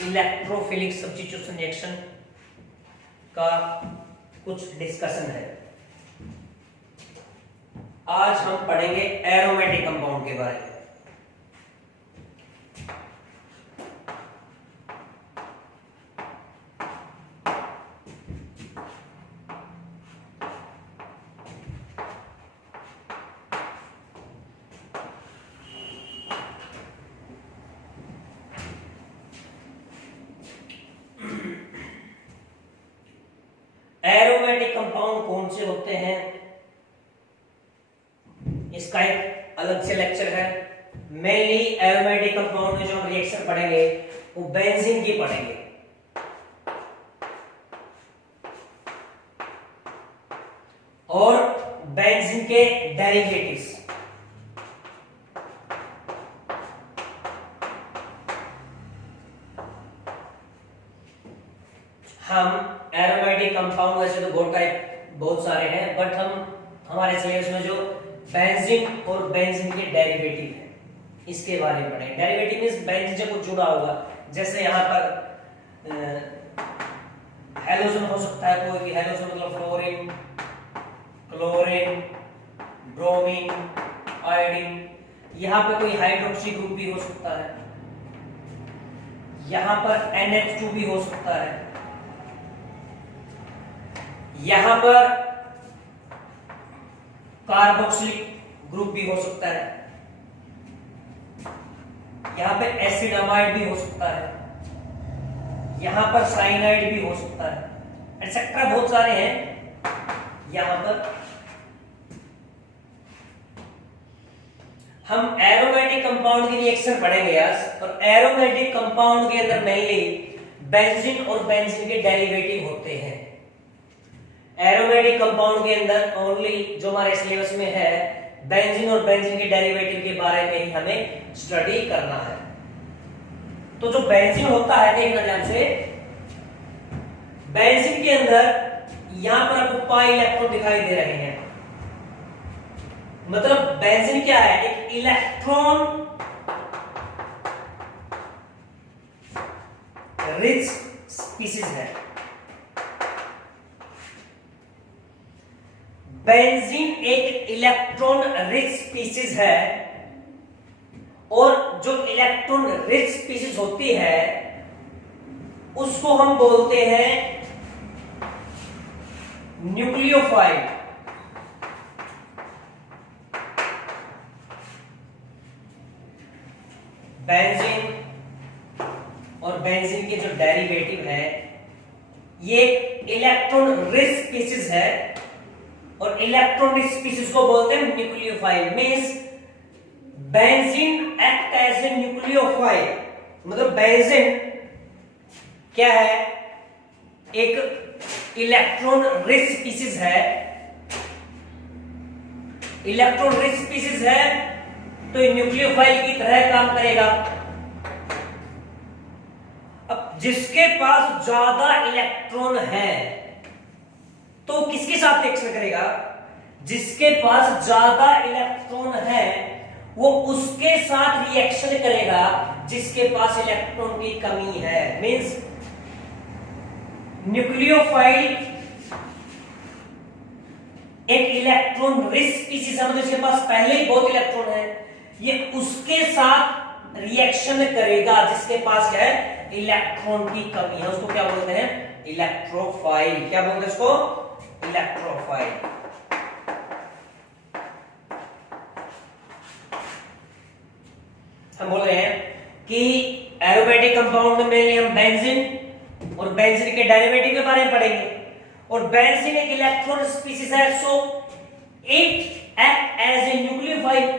Electrophilic substitution reaction का कुछ discussion है। आज हम पढ़ेंगे एरोमेटिक कंपाउंड के बारे में। एरोमेटिक कंपाउंड कौन से होते हैं, इसका एक अलग से लेक्चर है। मेनली एरोमेटिक कंपाउंड में जो हम रिएक्शन पढ़ेंगे वो बेंजीन की पढ़ेंगे। और बेंजीन के डेरिवेटिव्स। हम एरोमेटिक कंपाउंड वैसे तो बहुत सारे हैं, बट हमारे सिलेबस में जो बेंजीन और बेंजीन के डेरिवेटिव है इसके बारे में पढ़ेंगे। डेरिवेटिव मींस बेंजीन से कुछ जुड़ा होगा, जैसे यहाँ पर हैलोजन हो सकता है, कोई भी हैलोजन मतलब फ्लोरीन, क्लोरीन, ब्रोमीन, आयोडीन। यहाँ पे कोई हाइड्रोक्सी ग्रुप भी हो सकता है, यहाँ पर NH2 भी हो सकता है, यहां पर कार्बोक्सिलिक ग्रुप भी हो सकता है, यहां पे एसिड अमाइड भी हो सकता है, यहां पर साइनाइड भी हो सकता है, एक्सेट्रा बहुत सारे हैं। यहां पर हम एरोमेटिक कंपाउंड की रिएक्शन पढ़ेंगे आज। और एरोमेटिक कंपाउंड के अंदर मेनली बेंजीन और बेंजीन के डेरिवेटिव होते हैं। एरोमेटिक कंपाउंड के अंदर ओनली जो हमारे सिलेबस में है बेंजीन और बेंजीन के डेरिवेटिव के बारे में ही हमें स्टडी करना है। तो जो बेंजीन होता है, देखना ध्यान से, बेंजीन के अंदर यहां पर आपको पाई इलेक्ट्रॉन दिखाई दे रहे हैं। मतलब बेंजीन क्या है, एक इलेक्ट्रॉन रिच स्पीशीज है। बेंजीन एक इलेक्ट्रॉन रिच स्पीशीज है, और जो इलेक्ट्रॉन रिच स्पीशीज होती है उसको हम बोलते हैं न्यूक्लियोफाइल। बेंजीन और बेंजीन के जो डेरिवेटिव है ये इलेक्ट्रॉन रिच स्पीशीज है, और इलेक्ट्रॉनिक स्पीशीज को बोलते हैं nucleophile. Means benzene act as a nucleophile. मतलब बेंजीन क्या है, एक इलेक्ट्रॉन रिच स्पीशीज है। इलेक्ट्रॉन रिच स्पीशीज है तो न्यूक्लियोफाइल की तरह काम करेगा। अब जिसके पास ज्यादा इलेक्ट्रॉन है तो किसके साथ रिएक्शन करेगा, जिसके पास ज्यादा इलेक्ट्रॉन है वो उसके साथ रिएक्शन करेगा जिसके पास इलेक्ट्रॉन की कमी है। मींस न्यूक्लियोफाइल एक इलेक्ट्रॉन रिच स्पीशीज है, मतलब इसके पास पहले ही बहुत इलेक्ट्रॉन है, ये उसके साथ रिएक्शन करेगा जिसके पास क्या है, इलेक्ट्रॉन की कमी है। उसको क्या बोलते हैं, इलेक्ट्रोफाइल। क्या बोलते हैं इसको, इलेक्ट्रोफाइल। हम बोल रहे हैं कि एरोमेटिक कंपाउंड में हम बेंजीन और बेंजीन के डेरिवेटिव के बारे में पढ़ेंगे। और बेंजीन एक इलेक्ट्रॉन स्पीशीज है, so it act as a nucleophile.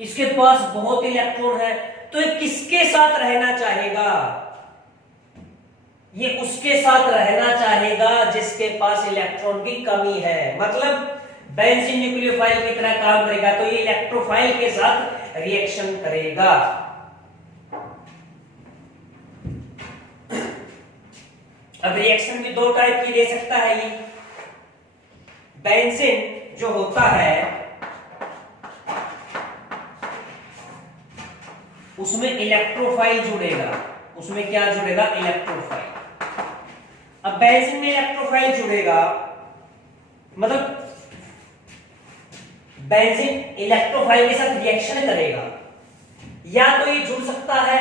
इसके पास बहुत इलेक्ट्रॉन है तो ये किसके साथ रहना चाहेगा, ये उसके साथ रहना चाहेगा जिसके पास इलेक्ट्रॉन की कमी है। मतलब बेंजीन न्यूक्लियोफाइल की तरह काम करेगा तो ये इलेक्ट्रोफाइल के साथ रिएक्शन करेगा। अब रिएक्शन भी दो टाइप की दे सकता है ये। बेंजीन जो होता है उसमें इलेक्ट्रोफाइल जुड़ेगा, उसमें क्या जुड़ेगा, इलेक्ट्रोफाइल। अब बेंजीन में इलेक्ट्रोफाइल जुड़ेगा, मतलब बेंजीन इलेक्ट्रोफाइल के साथ रिएक्शन करेगा, या तो ये जुड़ सकता है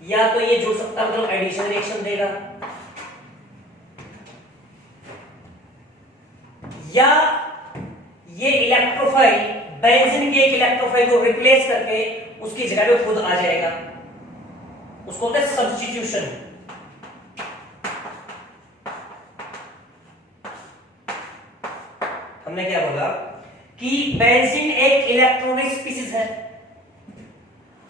या तो ये जुड़ सकता है, मतलब एडिशन रिएक्शन देगा, या ये इलेक्ट्रोफाइल बेंजीन के एक इलेक्ट्रोफाइल को रिप्लेस करके उसकी जगह पे खुद आ जाएगा, उसको बोलते हैं सब्स्टिट्यूशन। हमने क्या बोला कि बेंजीन एक इलेक्ट्रॉन रिच स्पीशीज है,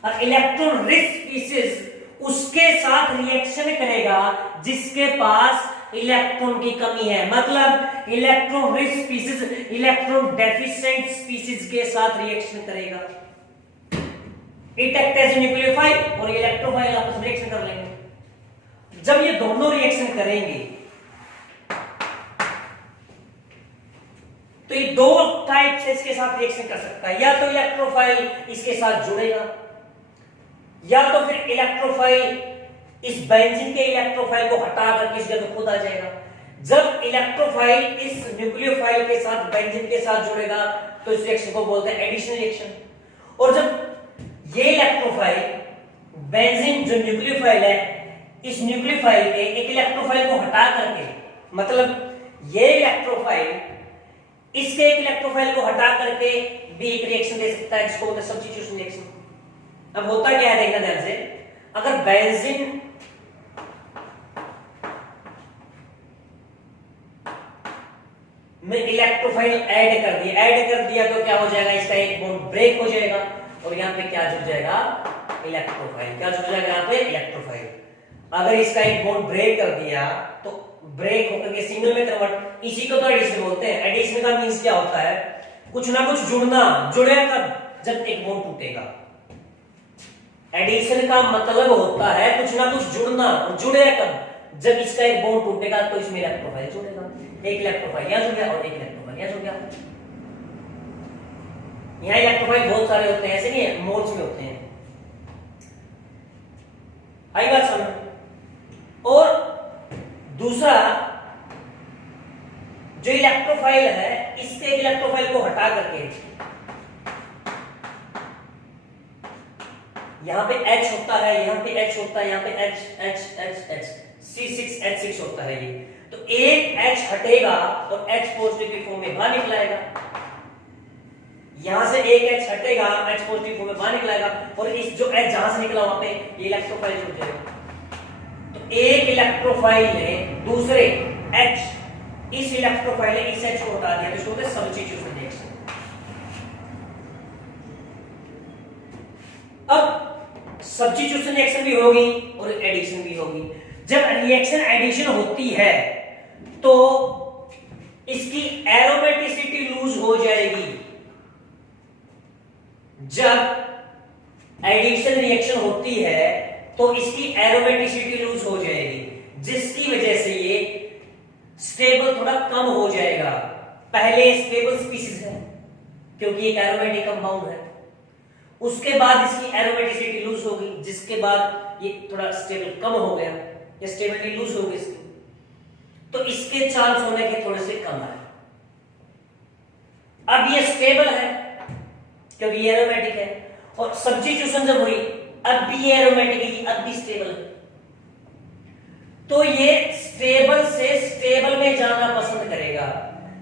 और इलेक्ट्रॉन रिच स्पीशीज उसके साथ रिएक्शन करेगा जिसके पास इलेक्ट्रॉन की कमी है, मतलब electron rich species electron deficient species के साथ रिएक्शन करेगा। इट एक्ट एज न्यूक्लियोफाइल और इलेक्ट्रोफाइल आपस में रिएक्शन कर लेंगे। जब ये दोनों रिएक्शन करेंगे तो ये दो टाइप से इसके साथ रिएक्शन कर सकता है, या तो इलेक्ट्रोफाइल इसके साथ जुड़ेगा, या तो फिर इलेक्ट्रोफाइल इस बेंजीन के इलेक्ट्रोफाइल को हटा करके इस जगह खुद आ जाएगा। जब इलेक्ट्रोफाइल इस न्यूक्लियोफाइल के साथ बेंजीन के साथ जुड़ेगा तो इस रिएक्शन को बोलते हैं एडिशन रिएक्शन। और जब ये इलेक्ट्रोफाइल बेंजीन जो न्यूक्लियोफाइल है इस न्यूक्लियोफाइल के एक इलेक्ट्रोफाइल को हटा करके, मतलब ये इलेक्ट्रोफाइल इसके एक इलेक्ट्रोफाइल को हटा करके भी एक रिएक्शन दे सकता है जिसको बोलते हैं सब्स्टिट्यूशन रिएक्शन। अब होता क्या है देखना ध्यान से, अगर बेंजीन में इलेक्ट्रोफाइल ऐड कर दिया तो क्या हो जाएगा, इसका एक बॉन्ड ब्रेक हो जाएगा और यहां पे क्या जुड़ जाएगा, इलेक्ट्रोफाइल। क्या जुड़ जाएगा यहां पे, इलेक्ट्रोफाइल। अगर इसका एक बॉन्ड ब्रेक कर दिया तो ब्रेक होकर के सिंगल में कन्वर्ट, इसी को तो एडिशन बोलते हैं। एडिशन का मींस क्या होता है, कुछ ना कुछ जुड़ना, जुड़ेगा कब, जब एक बॉन्ड टूटेगा। एडिशन का मतलब होता है कुछ ना कुछ जुड़ना, और जुड़ेगा कब, जब इसका एक बॉन्ड टूटेगा तो इसमें इलेक्ट्रोफाइल जुड़ेगा। एक इलेक्ट्रोफाइल यहां जुड़ गया और एक इलेक्ट्रोफाइल यहां जुड़ गया। यहां इलेक्ट्रोफाइल बहुत सारे होते हैं, ऐसे नहीं है, मोल्स में होते हैं। आई बात समझ। और दूसरा जो इलेक्ट्रोफाइल है इसके एक इलेक्ट्रोफाइल को हटा करके यहां पे H होता है, यहां पे H होता है, यहां पे H C6H6 होता है ये, तो एक H हटेगा और H पॉजिटिव की फॉर्म में बाहर निकलाएगा। यहां से एक H हटेगा, H पॉजिटिव फॉर्म में बाहर निकलाएगा, और इस जो H जहां से निकला वहां पे ये इलेक्ट्रोफाइल जुड़ जाएगा। तो एक इलेक्ट्रोफाइल ने दूसरे H, इस इलेक्ट्रोफाइल ने इस H को हटा दिया, तो इसको बोलते हैं सब्स्टिट्यूशन रिएक्शन। अब सब्स्टिट्यूशन रिएक्शन भी होगी और एडिशन भी होगी। जब रिएक्शन एडिशन होती है तो इसकी एरोमेटिसिटी लूज हो जाएगी। जब एडिशन रिएक्शन होती है तो इसकी एरोमेटिसिटी लूज हो जाएगी, जिसकी वजह से ये स्टेबल थोड़ा कम हो जाएगा। पहले स्टेबल स्पीशीज है क्योंकि एक एरोमेटिक कंपाउंड है, उसके बाद इसकी एरोमेटिसिटी लूज होगी, जिसके बाद ये थोड़ा स्टेबल कम हो गया, ये स्टेबिलिटी लूज होगी इसकी, तो इसके चांस होने के थोड़े से कम है। अब ये स्टेबल है क्योंकि ये एरोमेटिक है, और सब्स्टिट्यूशन जब हुई अब भी ये एरोमेटिक है, अब भी स्टेबल है, तो ये स्टेबल से स्टेबल में जाना पसंद करेगा,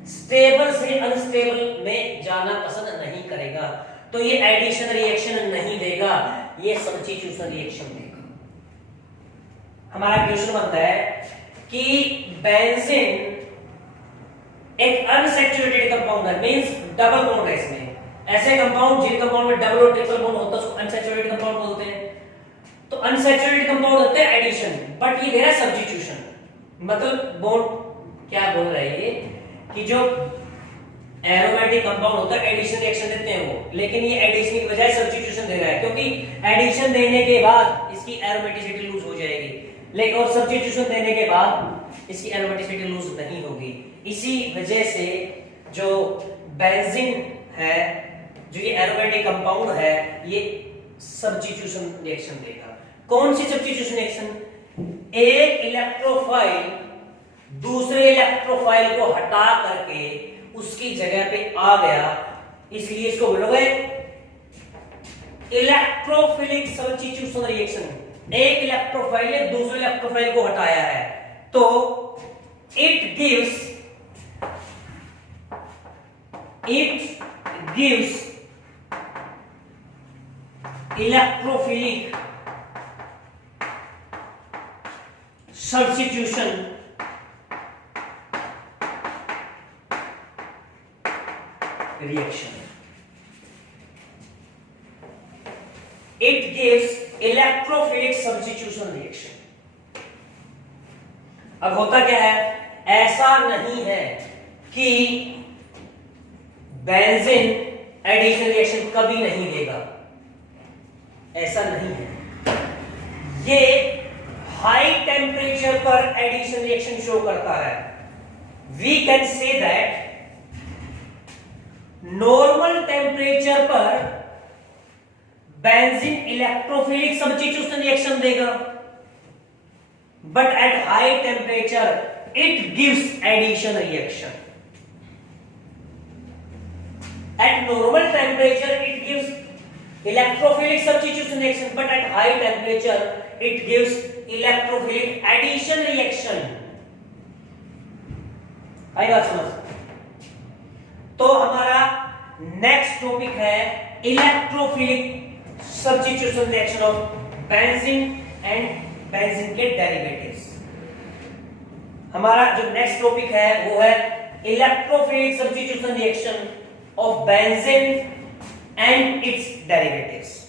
स्टेबल से अनस्टेबल में जाना पसंद नहीं करेगा, तो ये एडिशन रिएक्शन नहीं देगा, ये सब्स्टिट्यूशन रिएक्शन देगा। हमारा क्वेश्चन बनता है कि बेंजीन एक अनसैचुरेटेड कंपाउंड है, मींस डबल बॉन्ड है इसमें। ऐसे कंपाउंड जिन कंपाउंड में डबल और ट्रिपल बॉन्ड होता है उसको अनसैचुरेटेड कंपाउंड बोलते हैं। तो अनसैचुरेटेड कंपाउंड होते हैं एडिशन, बट ये दे रहा है सब्स्टिट्यूशन। मतलब बॉन्ड क्या बोल रहा है ये कि जो एरोमेटिक कंपाउंड होता है एडिशन रिएक्शन देते हैं वो, लेकिन ये एडिशन की बजाय सब्स्टिट्यूशन दे रहा है, क्योंकि एडिशन देने के बाद इसकी एरोमेटिसिटी लूज हो जाएगी, लेकिन और सब्स्टिट्यूशन देने के बाद इसकी एरोमेटिसिटी लूज नहीं होगी। इसी वजह से जो बेंजीन है, जो ये एरोमेटिक कंपाउंड है, ये सब्स्टिट्यूशन रिएक्शन देगा। कौन सी सब्स्टिट्यूशन रिएक्शन? एक इलेक्ट्रोफाइल दूसरे इलेक्ट्रोफाइल को हटा करके उसकी जगह पे आ गया, इसलिए इसको बोलोगे इलेक्ट्रोफिलिक सब्स्टिट्यूशन रिएक्शन। एक इलेक्ट्रोफाइल ने दूसरे इलेक्ट्रोफाइल को हटाया है, तो it gives electrophilic substitution reaction. It gives electrophilic substitution reaction. अब होता क्या है, ऐसा नहीं है कि बेंजीन एडिशन रिएक्शन कभी नहीं देगा, ऐसा नहीं है। ये हाई टेम्परेचर पर एडिशन रिएक्शन शो करता है। We can say that normal temperature पर बेंजीन इलेक्ट्रोफिलिक सब्स्टिट्यूशन रिएक्शन देगा, but at high temperature it gives addition reaction. At normal temperature it gives electrophilic substitution reaction, but at high temperature it gives electrophilic addition reaction. आई बात समझ? तो हमारा next topic है electrophilic substitution reaction of benzene and benzene के derivatives. हमारा जो next topic है वो है electrophilic substitution reaction of benzene and its derivatives.